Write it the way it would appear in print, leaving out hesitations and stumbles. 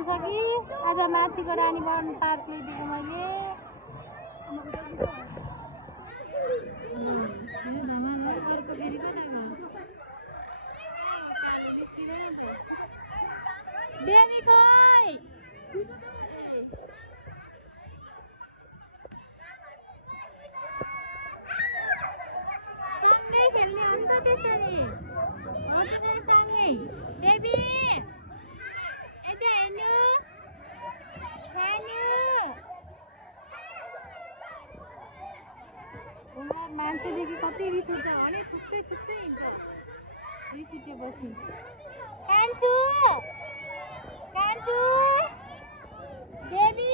बनाउँछ कि आज माथिको रानी भवन पार्क ल्याइदिएको मैले बेबी खोइ सँगै खेल्ने हो नि त त्यसरी हो त सँगै बेबी यता हेर्नु सानो मान्छेदेखि कति रिस उठ्छ भने थुक्कै थुक्कै हिँड्छ रिस उठेपछि कान्छु कान्छु बेबी